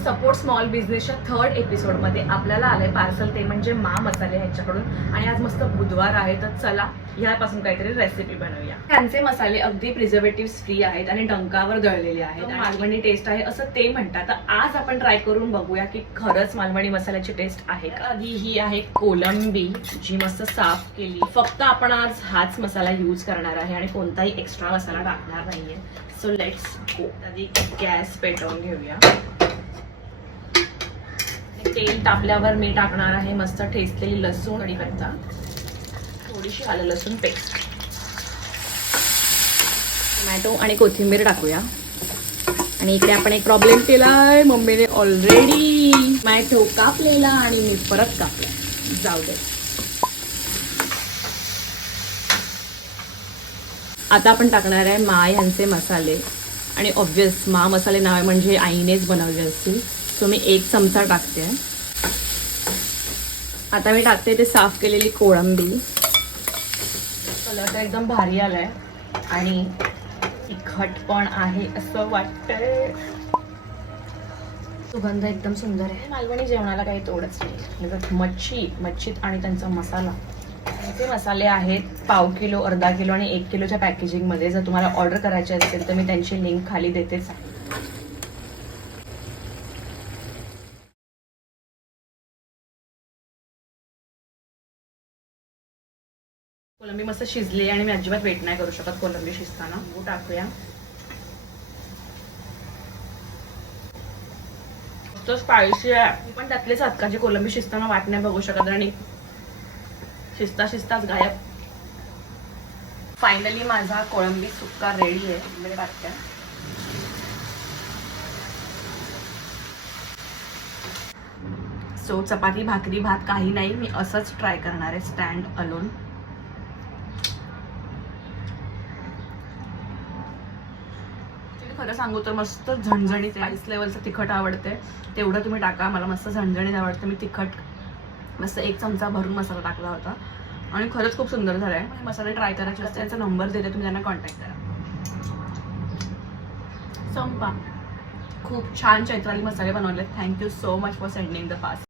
Support small बिझनेसच्या 3rd एपिसोडमध्ये आपल्याला आलंय पार्सल, ते म्हणजे मा मसाले ह्यांच्याकडून. आणि आज मस्त बुधवार आहे, तर चला ह्यापासून काहीतरी रेसिपी बनवूया. त्यांचे मसाले अगदी प्रिझर्वेटिव्ह फ्री आहेत आणि डंकावर दळलेले आहेत. मालवणी टेस्ट आहे असं ते म्हणतात. तर आज आपण ट्राय करून बघूया की खरंच मालवणी मसाल्याची टेस्ट आहे का. आधी ही आहे कोलंबी, जी मस्त साफ केली. फक्त आपण आज हाच मसाला यूज करणार आहे आणि कोणताही एक्स्ट्रा मसाला टाकणार नाहीये. So let's go. आधी गॅस पेटवून घेऊया. तेल तापल्यावर मी टाकणार आहे मस्त ठेचलेली लसूण, कढीपत्ता, थोडीशी आलं लसूण पेस्ट, टोमॅटो आणि कोथिंबीर टाकूया. आणि इकडे आपण एक प्रॉब्लेम केलाय, मम्मीने ऑलरेडी टोमॅटो कापलेला आणि मी परत कापला. जाऊ दे. आता आपण टाकणार आहे मा यांचे मसाले. आणि ऑब्वियस मा मसाले नाव म्हणजे आईनेच बनवले असतील. सो मी 1 चमचा टाकते. आता मी टाकते ते साफ केलेली कोळंबी. कलर तर एकदम भारी आलाय आणि तिखट पण आहे असं वाटतंय. सुगंध एकदम सुंदर आहे. मालवणी जेवणाला काही तोडच नाही. मच्छीत आणि त्यांचा मसाला. ते मसाले आहेत पाव किलो, अर्धा किलो आणि 1 किलोच्या पॅकेजिंगमध्ये. जर तुम्हाला ऑर्डर करायचे असेल तर मी त्यांची लिंक खाली देतेच आहे. कोलंबी मस्त शिजली आणि मी अजिबात वेट नाही करू शकत कोलंबी शिजताना. गूळ टाकूया. तो स्पायसी आहे पण त्यातलेच आहात का जे कोलंबी शिजताना वाट नाही बघू शकत आणि शिजताच गायब. फायनली माझा कोळंबी सुक्का रेडी आहे. टाकते. सो चपाती, भाकरी, भात काही नाही, मी असंच ट्राय करणार आहे स्टँड अलोन. खरं सांगू तर मस्त झणझणीत. स्पाइस लेवलचं तिखट आवडते तेवढं तुम्ही टाका. मला मस्त झणझणीत आवडतं. मी तिखट मस्त 1 चमचा भरून मसाला टाकला होता आणि खरंच खूप सुंदर झालं आहे. मसाले ट्राय करायचे असते त्यांचा नंबर देते, तुम्ही त्यांना कॉन्टॅक्ट करा. संपा. खूप छान चैत्राली मसाले बनवले. Thank you so much for sending the parcel.